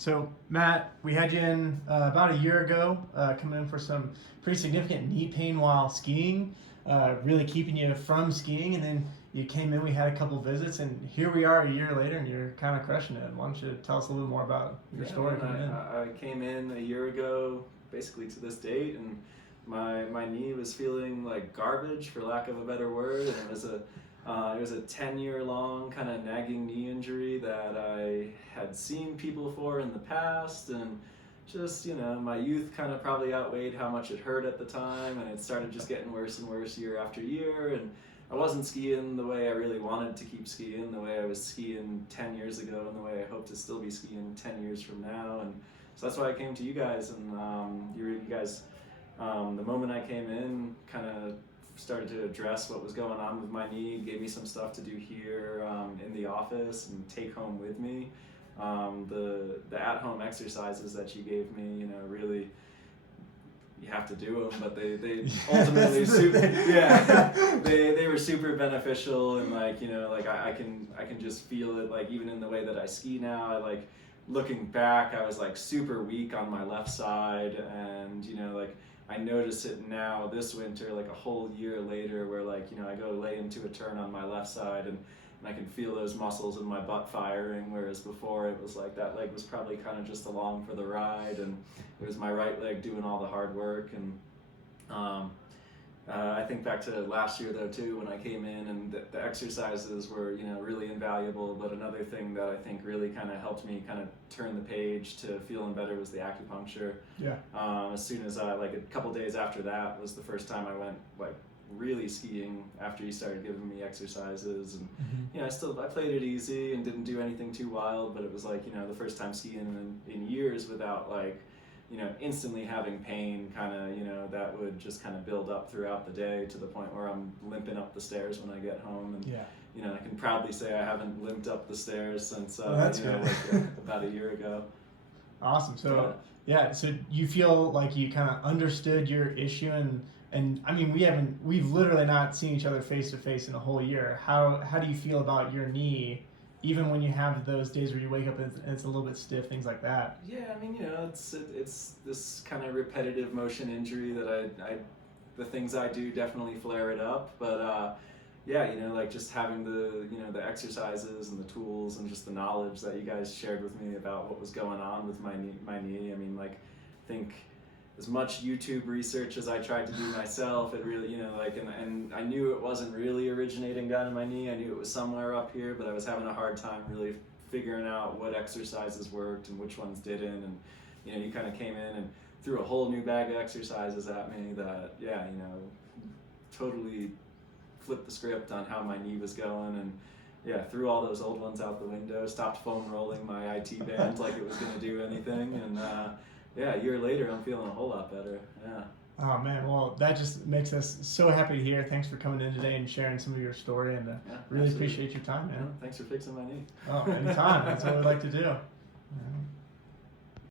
So, Matt, we had you in about a year ago, coming in for some pretty significant knee pain while skiing, really keeping you from skiing. And then you came in, we had a couple visits, and here we are a year later, and you're kind of crushing it. Why don't you tell us a little more about your story? I came in a year ago, basically to this date, and my knee was feeling like garbage, for lack of a better word, and it was a 10-year long kind of nagging knee injury that I had seen people for in the past, and just, my youth kind of probably outweighed how much it hurt at the time, and it started just getting worse and worse year after year, and I wasn't skiing the way I really wanted to keep skiing, the way I was skiing 10 years ago, and the way I hope to still be skiing 10 years from now, and so that's why I came to you guys, and you guys, the moment I came in, kind of started to address what was going on with my knee, gave me some stuff to do here in the office and take home with me. The at-home exercises that you gave me, really, you have to do them, but they ultimately they were super beneficial, and I can just feel it, like even in the way that I ski now. Looking back, I was super weak on my left side, and I notice it now this winter, a whole year later, where I go lay into a turn on my left side, and I can feel those muscles in my butt firing, whereas before it was that leg was probably kind of just along for the ride, and it was my right leg doing all the hard work. And I think back to last year though too, when I came in, and the exercises were really invaluable, but another thing that I think really kind of helped me kind of turn the page to feeling better was the acupuncture. Yeah. As soon as a couple days after that was the first time I went really skiing, after you started giving me exercises, and I played it easy and didn't do anything too wild, but it was the first time skiing in years without instantly having pain, kind of that would just kind of build up throughout the day to the point where I'm limping up the stairs when I get home, and I can proudly say I haven't limped up the stairs since about a year ago. Awesome. So so you feel like you kind of understood your issue, and I mean we've literally not seen each other face to face in a whole year. How do you feel about your knee, even when you have those days where you wake up and it's a little bit stiff, things like that? Yeah, I mean, it's this kind of repetitive motion injury that the things I do definitely flare it up, but just having the exercises and the tools and just the knowledge that you guys shared with me about what was going on with my knee. I mean, I think as much YouTube research as I tried to do myself, it really, and I knew it wasn't really originating down in my knee. I knew it was somewhere up here, but I was having a hard time really figuring out what exercises worked and which ones didn't. And, you kind of came in and threw a whole new bag of exercises at me that, totally flipped the script on how my knee was going. And threw all those old ones out the window, stopped foam rolling my IT band like it was going to do anything. And, a year later, I'm feeling a whole lot better. Yeah. Oh man, well that just makes us so happy to hear. Thanks for coming in today and sharing some of your story, and really appreciate your time, man. Thanks for fixing my knee. Oh, anytime. That's what we like to do. Yeah.